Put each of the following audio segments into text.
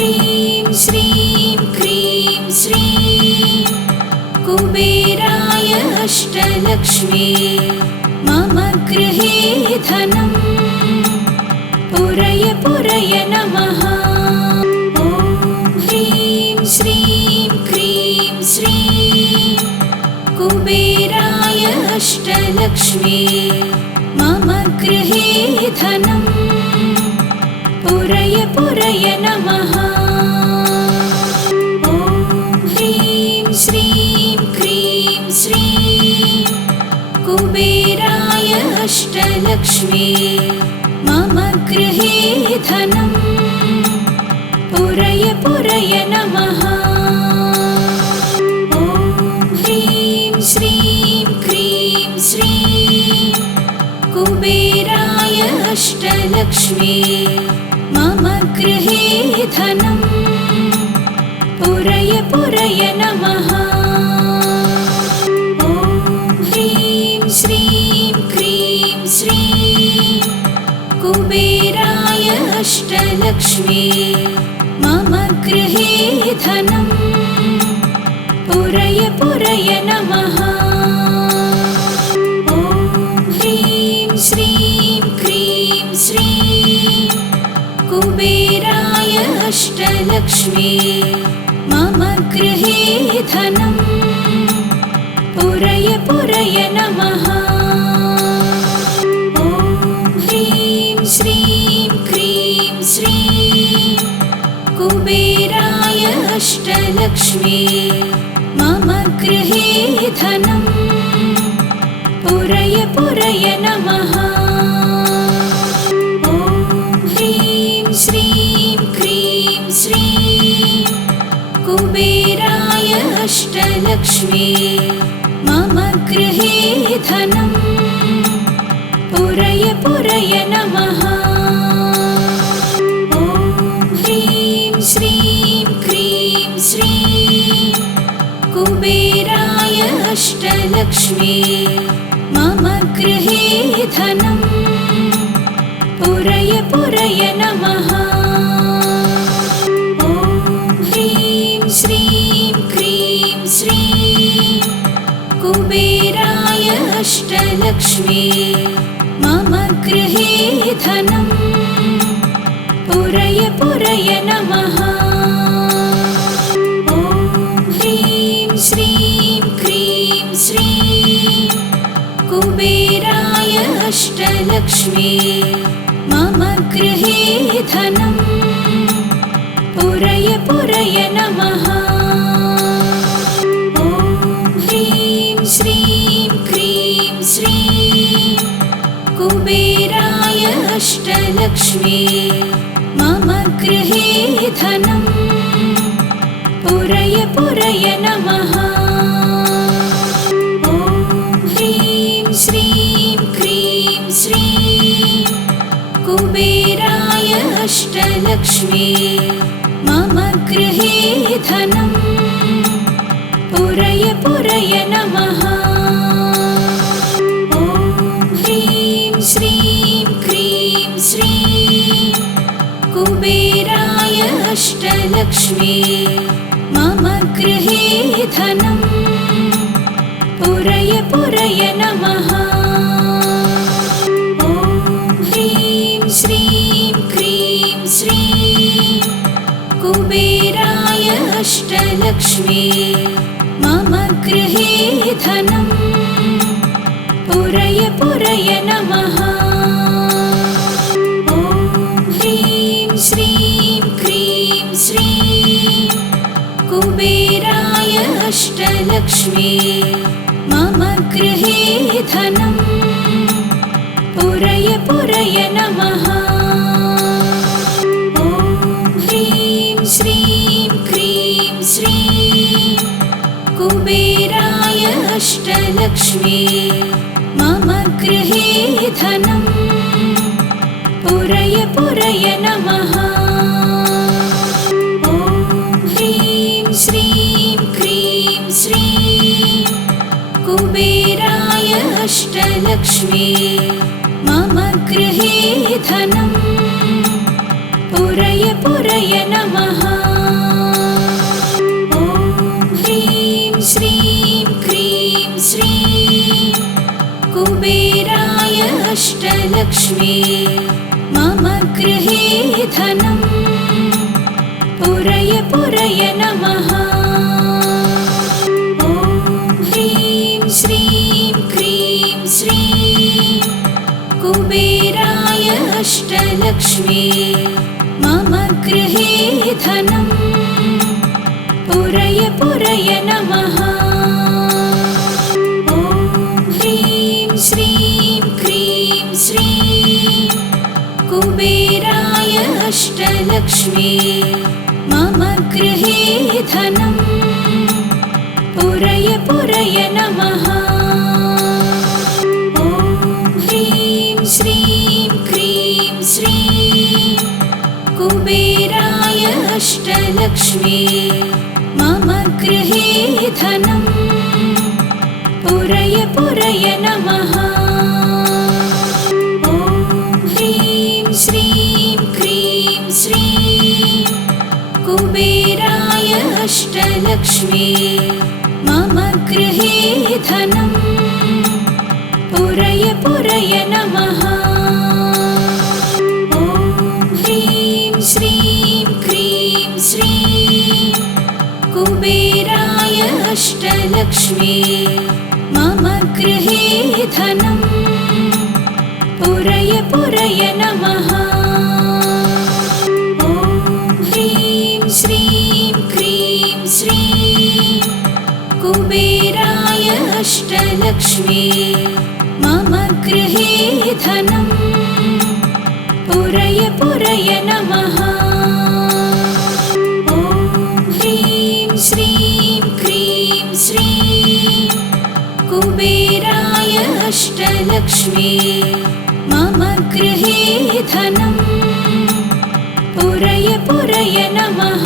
ह्रीं श्रीं क्रीं श्रीं कुबेराय अष्टलक्ष्मी मम गृहे धनं पुरय पुरय नमः। ॐ ह्रीं श्रीं क्रीं श्रीं कुबेराय अष्टलक्ष्मी मम गृहे धनं पुरय पुरय नमः। ॐ ह्रीं श्रीं क्रीं श्रीं कुबेराय अष्टलक्ष्मी मम गृहे धनं पुरय पुरय नमः। ॐ ह्रीं श्रीं क्रीं श्रीं कुबेराय अष्टलक्ष्मी मम गृहे धनं पुरय पुरय नमः। ॐ ह्रीं श्रीं क्रीं श्रीं कुबेराय अष्टलक्ष्मी मम गृहे धनं पुरय पुरय नमः। ॐ ह्रीं श्रीं क्रीं श्रीं कुबेराय अष्टलक्ष्मी मम गृहे धनं पुरय पुरय नमः। ॐ ह्रीं श्रीं क्रीं श्रीं कुबेराय अष्टलक्ष्मी मम गृहे धनं पुरय पुरय नमः। ॐ ह्रीं श्रीं क्रीं श्रीं कुबेराय अष्टलक्ष्मी मम गृहे धनं पुरय पुरय नमः। ॐ ह्रीं श्रीं क्रीं श्रीं कुबेराय अष्टलक्ष्मी मम गृहे धनं पुरय पुरय नमः। ॐ ह्रीं श्रीं क्रीं श्रीं कुबेराय अष्टलक्ष्मी मम गृहे धनं पुरय पुरय नमः। ॐ ह्रीं श्रीं क्रीं श्रीं कुबेराय अष्टलक्ष्मी मम गृहे धनं पुरय पुरय नमः। ॐ ह्रीं श्रीं क्रीं श्रीं कुबेराय अष्टलक्ष्मी मम गृहे धनं पुरय पुरय नमः। ॐ ह्रीं श्रीं क्रीं श्रीं कुबेराय अष्टलक्ष्मी मम गृहे धनं पुरय पुरय नमः। ॐ ह्रीं श्रीं क्रीं श्रीं कुबेराय अष्टलक्ष्मी मम गृहे धनं पुरय पुरय नमः। ॐ ह्रीं श्रीं क्रीं श्रीं कुबेराय अष्टलक्ष्मी मम गृहे धनं पुरय पुरय नमः। ॐ ह्रीं श्रीं क्रीं श्रीं कुबेराय अष्टलक्ष्मी मम गृहे धनं पुरय पुरय नमः। ॐ ह्रीं श्रीं क्रीं श्रीं कुबेराय अष्टलक्ष्मी मम गृहे धनं पुरय पुरय नमः। ॐ ह्रीं श्रीं क्रीं श्रीं कुबेराय अष्टलक्ष्मी मम गृहे धनं पुरय पुरय नमः। ॐ ह्रीं श्रीं क्रीं श्रीं कुबेराय अष्टलक्ष्मी मम गृहे धनम् पुरय पुरय नमः। ॐ ह्रीं श्रीं क्रीं श्रीं कुबेराय अष्टलक्ष्मी मम गृहे धनम् पुरय पुरय नमः। ॐ ह्रीं श्रीं क्रीं श्रीं कुबेराय अष्टलक्ष्मी मम गृहे धनम् पुरय पुरय नमः। ॐ ह्रीं श्रीं क्रीं श्रीं कुबेराय अष्टलक्ष्मी मम गृहे धनम् पुरय पुरय नमः। ॐ ह्रीं श्रीं क्रीं श्रीं कुबेराय अष्टलक्ष्मी मम गृहे धनम् पुरय पुरय नमः। ॐ ह्रीं श्रीं क्रीं श्रीं कुबेराय अष्टलक्ष्मी मम गृहे धनम् पुरय पुरय नमः। ॐ ह्रीं श्रीं क्रीं श्रीं कुबेराय अष्टलक्ष्मी मम गृहे धनम् पुरय पुरय नमः। ॐ ह्रीं श्रीं क्रीं श्रीं कुबेराय अष्टलक्ष्मी मम गृहे धनम् पुरय पुरय नमः।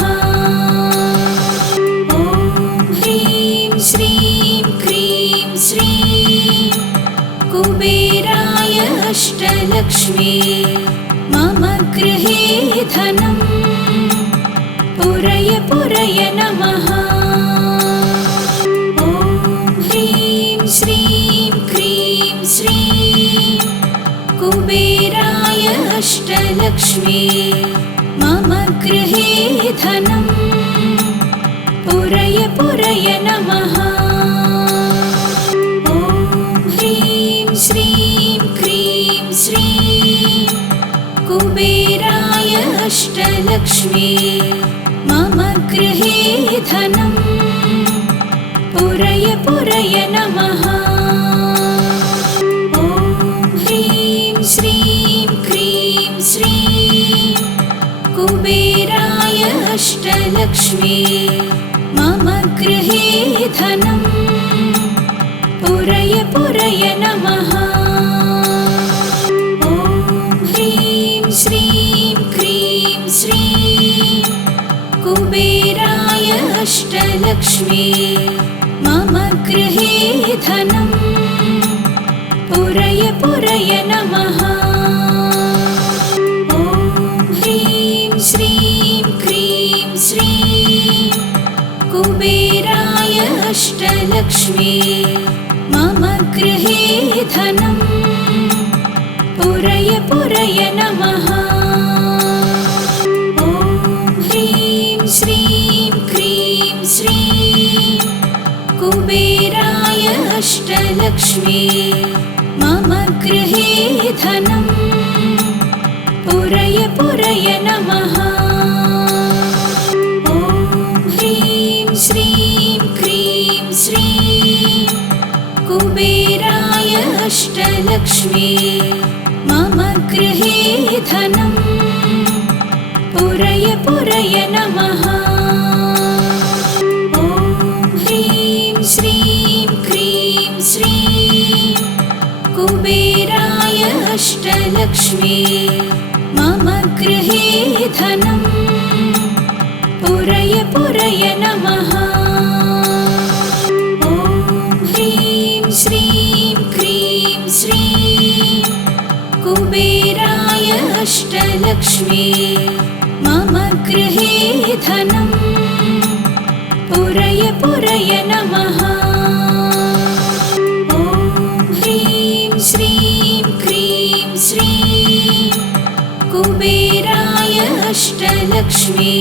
ॐ ह्रीं श्रीं क्रीं श्रीं कुबेराय अष्टलक्ष्मी मम गृहे धनम् पुरय पुरय नमः। ॐ ह्रीं श्रीं क्रीं श्रीं कुबेराय अष्टलक्ष्मी मम गृहे धनम् पुरय पुरय नमः। ॐ ह्रीं श्रीं क्रीं श्रीं कुबेराय अष्टलक्ष्मी मम गृहे धनम् पुरय पुरय नमः। ॐ ह्रीं श्रीं क्रीं श्रीं कुबेराय अष्टलक्ष्मी मम गृहे धनम् पुरय पुरय नमः। ॐ ह्रीं श्रीं क्रीं श्रीं कुबेराय अष्टलक्ष्मी मम गृहे धनम् पुरय पुरय नमः। ॐ ह्रीं श्रीं क्रीं श्रीं कुबेराय अष्टलक्ष्मी मम गृहे धनम् पुरय पुरय नमः। ॐ ह्रीं श्रीं क्रीं श्रीं कुबेराय अष्टलक्ष्मी मम गृहे धनम् पुरय पुरय नमः। ॐ ह्रीं श्रीं क्रीं श्रीं कुबेराय अष्टलक्ष्मी मम गृहे धनम् पुरय पुरय नमः। ॐ ह्रीं श्रीं क्रीं श्रीं कुबेराय अष्टलक्ष्मी मम गृहे धनम् पुरय पुरय नमः। ॐ ह्रीं श्रीं क्रीं श्रीं कुबेराय अष्टलक्ष्मी मम गृहे धनं पुरय पुरय नमः। ॐ ह्रीं श्रीं क्रीं श्रीं कुबेराय अष्टलक्ष्मी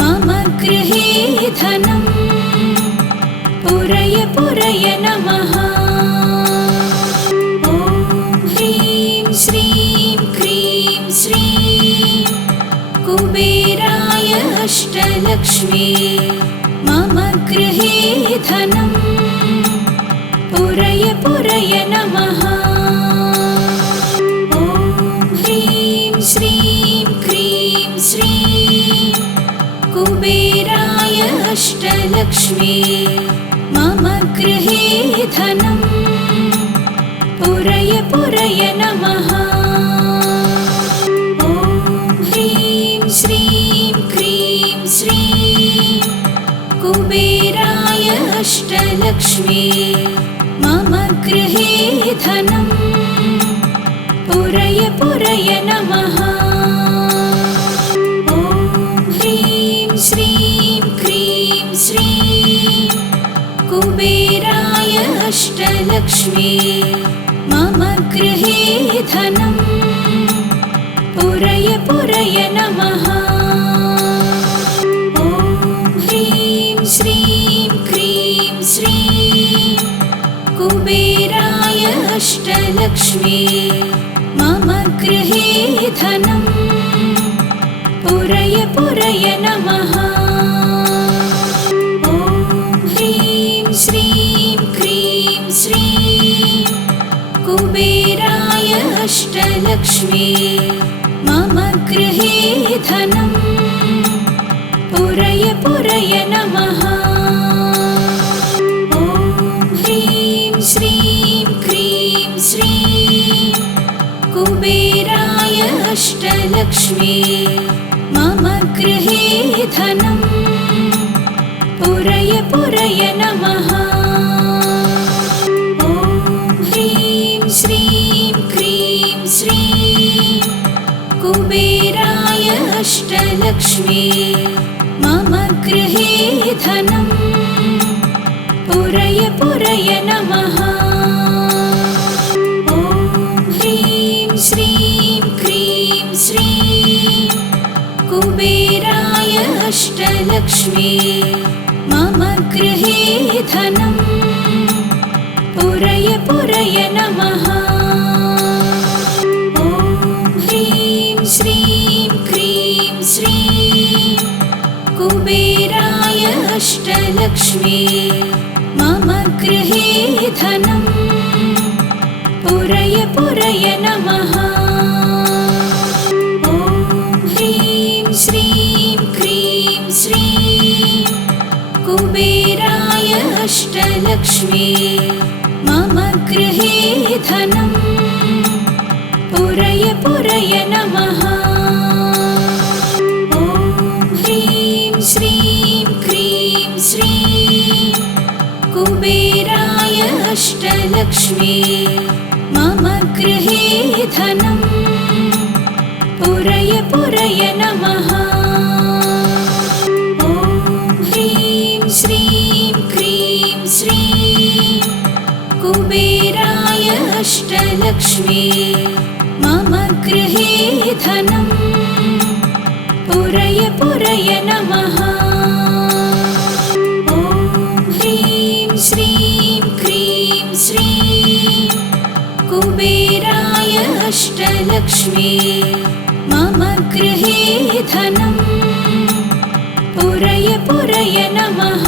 मम गृहे धनं पुरय पुरय नमः। ॐ ह्रीं श्रीं क्रीं श्रीं कुबेराय अष्टलक्ष्मी मम गृहे धनं पुरय पुरय नमः। ॐ ह्रीं श्रीं क्रीं श्रीं कुबेराय अष्टलक्ष्मी मम गृहे धनं पुरय पुरय नमः। ॐ ह्रीं श्रीं क्रीं श्रीं कुबेराय अष्टलक्ष्मी मम गृहे धनं पुरय पुरय नमः। ॐ ह्रीं श्रीं क्रीं श्रीं कुबेराय अष्टलक्ष्मी मम गृहे धनं पुरय पुरय नमः। ॐ ह्रीं श्रीं क्रीं श्रीं कुबेराय अष्टलक्ष्मी मम गृहे धनं पुरय पुरय नमः। ॐ ह्रीं श्रीं क्रीं श्रीं कुबेराय अष्टलक्ष्मी मम गृहे धनं पुरय पुरय नमः। ॐ ह्रीं श्रीं क्रीं श्रीं कुबेराय अष्टलक्ष्मी मम गृहे धनं पुरय पुरय नमः। ॐ ह्रीं श्रीं क्रीं श्रीं कुबेराय अष्टलक्ष्मी मम गृहे धनं पुरय पुरय नमः। ॐ ह्रीं श्रीं क्रीं श्रीं कुबेराय अष्टलक्ष्मी मम गृहे धनं पुरय पुरय नमः। ॐ ह्रीं श्रीं क्रीं श्रीं कुबेराय अष्टलक्ष्मी मम गृहे धनं पुरय पुरय नमः। ॐ ह्रीं श्रीं क्रीं श्रीं कुबेराय अष्टलक्ष्मी मम गृहे धनं पुरय पुरय नमः। ॐ ह्रीं श्रीं क्रीं श्रीं कुबेराय अष्टलक्ष्मी मम गृहे धनं पुरय पुरय नमः। ॐ ह्रीं श्रीं क्रीं श्रीं कुबेराय अष्टलक्ष्मी मम गृहे धनं पुरय पुरय नमः। ॐ ह्रीं श्रीं क्रीं श्रीं कुबेराय अष्टलक्ष्मी मम गृहे धनं पुरय पुरय नमः।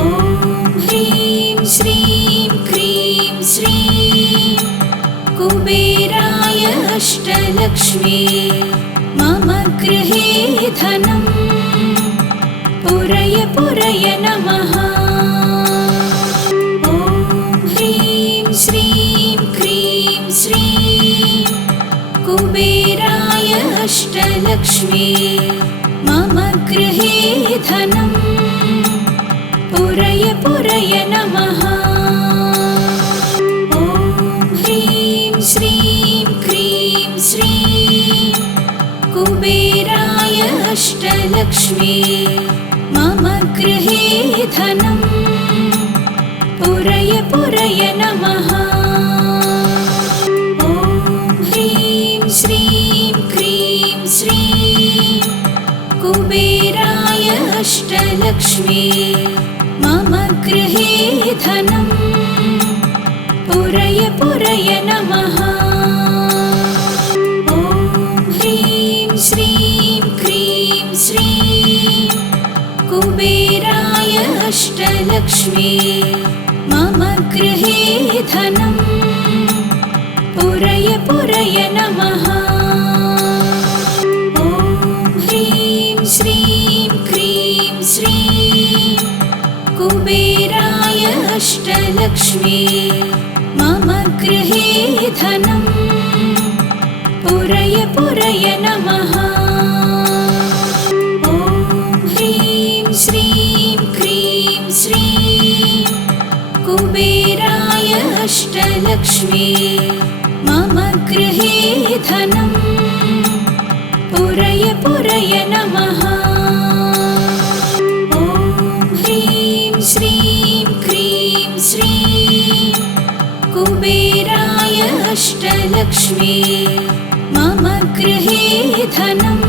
ॐ ह्रीं श्रीं क्रीं श्रीं कुबेराय अष्टलक्ष्मी मम गृहे धनं पुरय पुरय नमः। ॐ ह्रीं श्रीं क्रीं श्रीं कुबेराय अष्टलक्ष्मी मम गृहे धनं पुरय पुरय नमः। ॐ ह्रीं श्रीं क्रीं श्रीं कुबेराय अष्टलक्ष्मी मम गृहे धनम् पुरय पुरय नमः। ॐ ह्रीं श्रीं क्रीं श्रीं कुबेराय अष्टलक्ष्मी मम गृहे धनम् पुरय पुरय नमः। ॐ ह्रीं श्रीं क्रीं श्रीं कुबेराय अष्टलक्ष्मी मम गृहे धनम् पुरय पुरय नमः। ॐ ह्रीं श्रीं क्रीं श्रीं कुबेराय अष्टलक्ष्मी मम गृहे धनम् पुरय पुरय नमः। ॐ ह्रीं श्रीं क्रीं श्रीं कुबेराय अष्टलक्ष्मी मम गृहे धनम् पुरय पुरय नमः। ॐ ह्रीं श्रीं क्रीं श्रीं कुबेराय अष्टलक्ष्मी मम गृहे धनम्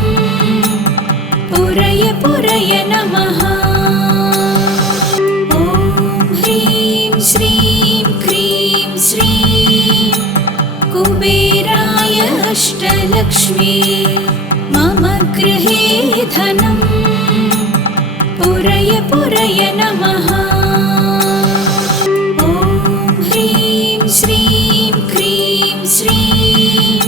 पुरय पुरय नमः। ॐ ह्रीं श्रीं क्रीं श्रीं कुबेराय अष्टलक्ष्मी मम गृहे धनम् पुरय पुरय नमः। ॐ ह्रीं श्रीं क्रीं श्रीं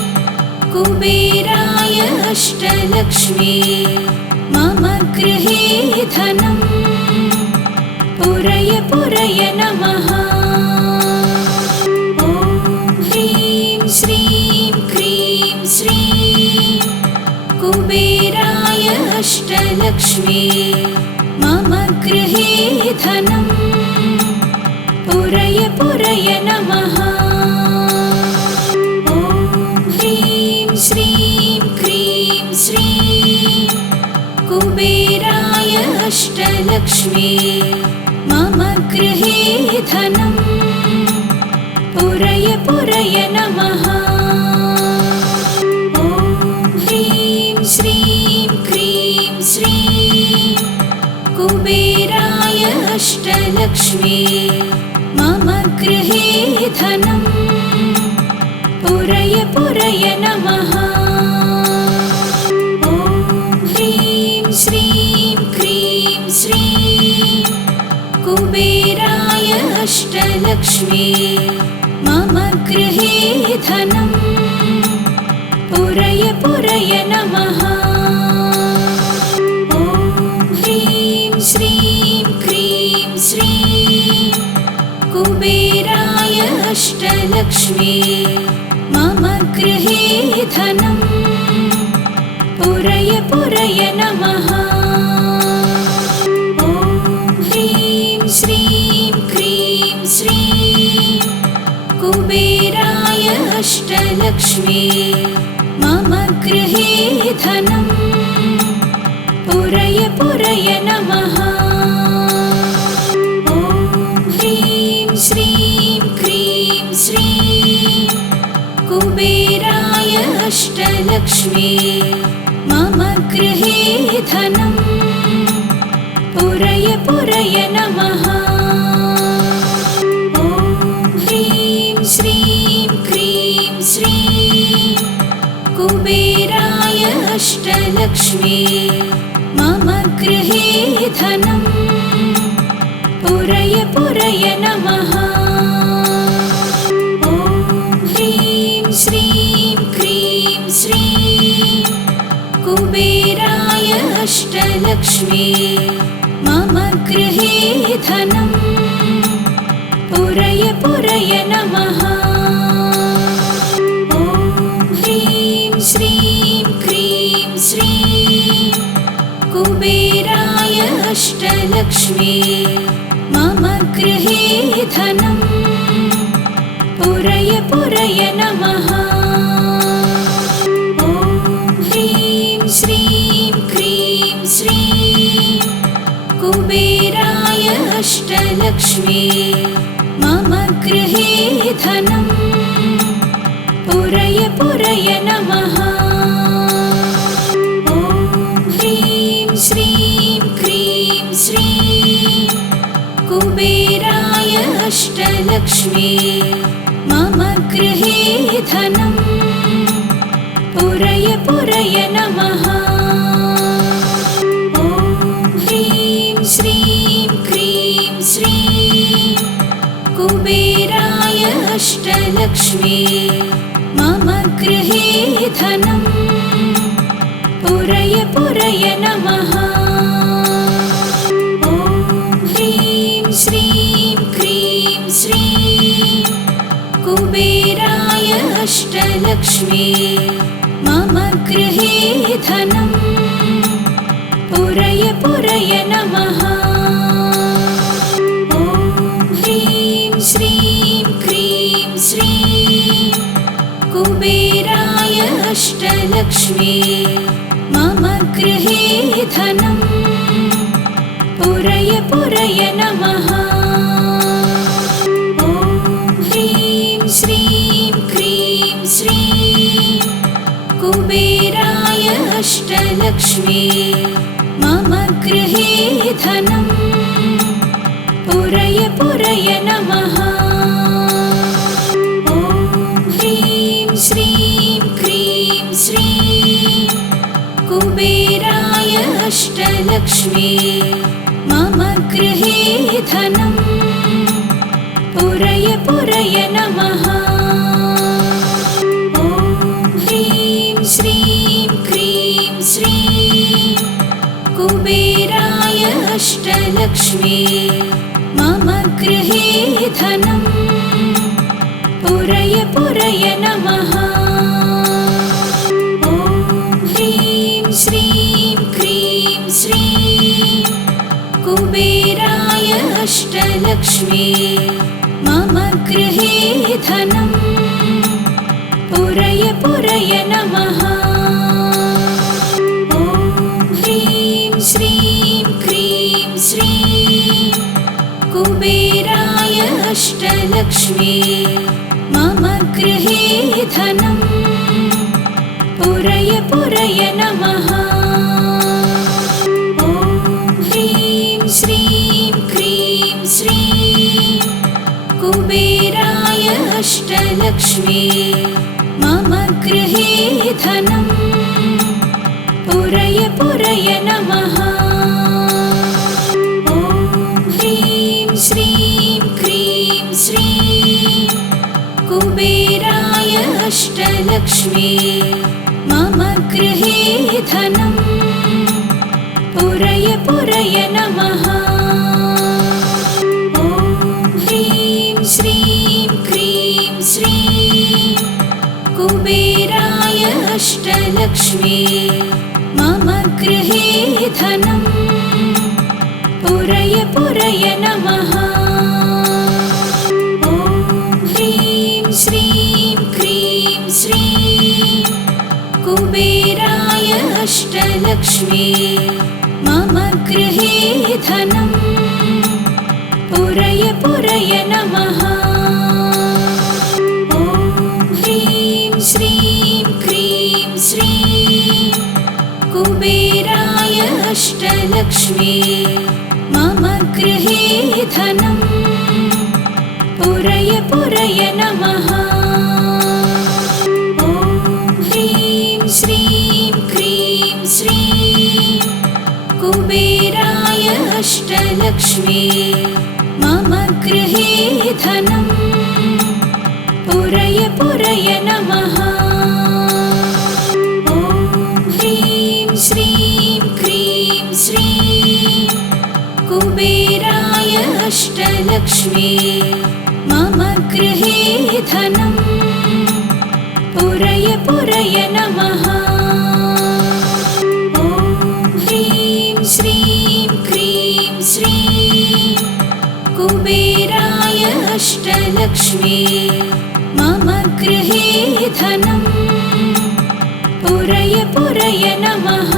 कुबेराय अष्टलक्ष्मी मम गृहे धनम् पुरय पुरय नमः। ॐ ह्रीं श्रीं क्रीं श्रीं कुबेराय अष्टलक्ष्मी मम गृहे धनम् पुरय पुरय नमः। ॐ ह्रीं श्रीं क्रीं श्रीं कुबेराय अष्टलक्ष्मी मम गृहे धनम् पुरय पुरय नमः। ॐ ह्रीं श्रीं क्रीं श्रीं कुबेराय अष्टलक्ष्मी मम गृहे धनम् पुरय पुरय नमः। ॐ ह्रीं श्रीं क्रीं श्रीं कुबेराय अष्टलक्ष्मी मम गृहे धनम् पुरय पुरय नमः। ॐ ह्रीं श्रीं क्रीं श्रीं कुबेराय अष्टलक्ष्मी मम गृहे धनम् पुरय पुरय नमः। ॐ ह्रीं श्रीं क्रीं श्रीं कुबेराय अष्टलक्ष्मी मम गृहे धनम् पुरय पुरय नमः। ॐ ह्रीं श्रीं क्रीं श्रीं कुबेराय अष्टलक्ष्मी मम गृहे धनम् पुरय पुरय नमः। ॐ ह्रीं श्रीं क्रीं श्रीं कुबेराय अष्टलक्ष्मी मम गृहे धनम् पुरय पुरय नमः। ॐ ह्रीं श्रीं क्रीं श्रीं कुबेराय अष्टलक्ष्मी मम गृहे धनम् पुरय पुरय नमः। ॐ ह्रीं श्रीं क्रीं श्रीं कुबेराय अष्टलक्ष्मी मम गृहे धनम् पुरय पुरय नमः। ॐ ह्रीं श्रीं क्रीं श्रीं कुबेराय अष्टलक्ष्मी मम गृहे धनं पुरय पुरय नमः। ॐ ह्रीं श्रीं क्रीं श्रीं कुबेराय अष्टलक्ष्मी मम गृहे धनं पुरय पुरय नमः। ॐ ह्रीं श्रीं क्रीं श्रीं कुबेराय अष्टलक्ष्मी मम गृहे धनं पुरय पुरय नमः। ॐ ह्रीं श्रीं क्रीं श्रीं कुबेराय अष्टलक्ष्मी मम गृहे धनं पुरय पुरय नमः। ॐ ह्रीं श्रीं क्रीं श्रीं कुबेराय अष्टलक्ष्मी मम गृहे धनं पुरय पुरय नमः। ॐ ह्रीं श्रीं क्रीं श्रीं कुबेराय अष्टलक्ष्मी मम गृहे धनं पुरय पुरय नमः। ॐ ह्रीं श्रीं क्रीं श्रीं कुबेराय अष्टलक्ष्मी मम गृहे धनं पुरय पुरय नमः। ॐ ह्रीं श्रीं क्रीं श्रीं कुबेराय अष्टलक्ष्मी मम गृहे धनं पुरय पुरय नमः। ॐ ह्रीं श्रीं क्रीं श्रीं कुबेराय अष्टलक्ष्मी मम गृहे धनं पुरय पुरय नमः। ॐ ह्रीं श्रीं क्रीं श्रीं कुबेराय अष्टलक्ष्मी मम गृहे धनं पुरय पुरय नमः। ॐ ह्रीं श्रीं क्रीं श्रीं कुबेराय अष्टलक्ष्मी मम गृहे धनं पुरय पुरय नमः। ॐ ह्रीं श्रीं क्रीं श्रीं कुबेराय अष्टलक्ष्मी मम गृहे धनं पुरय पुरय नमः। ॐ ह्रीं श्रीं क्रीं श्रीं कुबेराय अष्टलक्ष्मी मम गृहे धनं पुरय पुरय नमः। ॐ ह्रीं श्रीं क्रीं श्रीं कुबेराय अष्टलक्ष्मी मम गृहे धनं पुरय पुरय नमः। ॐ ह्रीं श्रीं क्रीं श्रीं कुबेराय अष्टलक्ष्मी मम गृहे धनं पुरय पुरय नमः। ॐ ह्रीं श्रीं क्रीं श्रीं कुबेराय अष्टलक्ष्मी मम गृहे धनं पुरय पुरय नमः। ॐ ह्रीं श्रीं क्रीं श्रीं कुबेराय अष्टलक्ष्मी मम गृहे धनं पुरय पुरय नमः। ॐ ह्रीं श्रीं क्रीं श्रीं कुबेराय अष्टलक्ष्मी मम गृहे धनं पुरय पुरय नमः।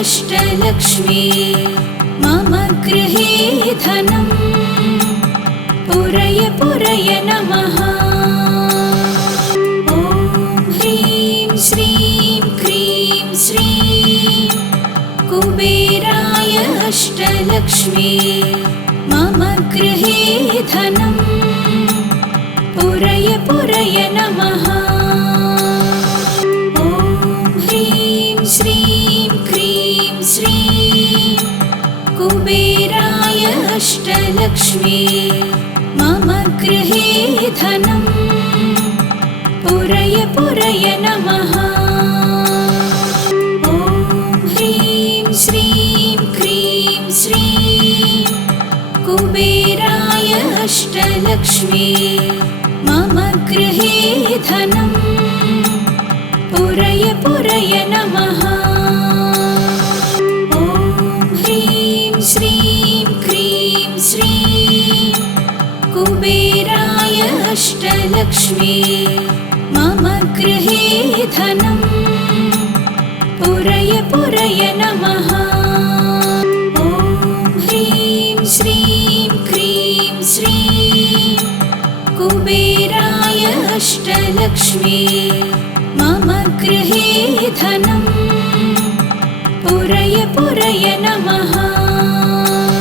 अष्टलक्ष्मी मम गृहे धनं पुरय पुरय नमः। ॐ ह्रीं श्रीं क्रीं श्रीं कुबेराय अष्टलक्ष्मी मम गृहे धनं पुरय पुरय नमः। ॐ ह्रीं श्रीं क्रीं श्रीं कुबेराय अष्टलक्ष्मी मम गृहे धनं पुरय पुरय नमः। ॐ ह्रीं श्रीं क्रीं श्रीं कुबेराय अष्टलक्ष्मी मम गृहे धनं पुरय पुरय नमः। ॐ ह्रीं श्रीं क्रीं श्रीं कुबेराय अष्टलक्ष्मी मम गृहे धनं पुरय पुरय नमः। ॐ ह्रीं श्रीं क्रीं श्रीं कुबेराय अष्टलक्ष्मी मम गृहे धनं पुरय पुरय नमः।